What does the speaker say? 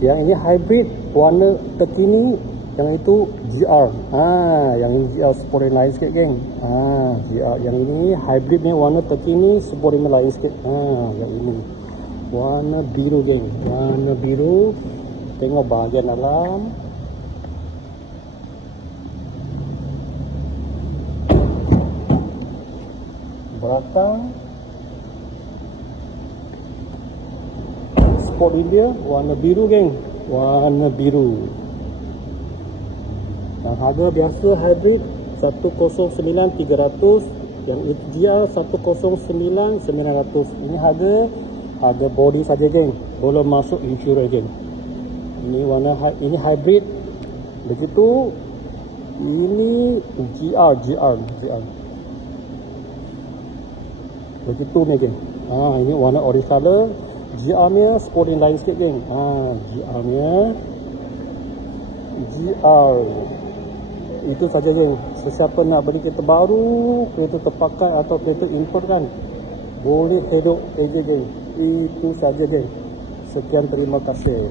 Yang ini hybrid warna terkini, yang itu GR. Yang ini GR sport yang lain sikit geng. GR. Yang ini hybrid ni warna terkini, sport yang lain sikit. Yang ini warna biru geng. Warna biru. Tengok bahagian dalam. Belakang. Sport dia warna biru geng. Warna biru. Yang harga biasa hybrid 109,300, yang GR 109,900. Ini harga body saja geng, belum masuk insurans geng. Ini warna ini hybrid. Begitu ini GR. Begitu ni geng. Ini warna orange color. GR nya sport yang lain sikit geng. GR nya GR. Itu saja geng. Sesiapa nak beli kereta baru, kereta terpakai atau kereta import kan, boleh hedok aja geng. Itu saja geng. Sekian, terima kasih.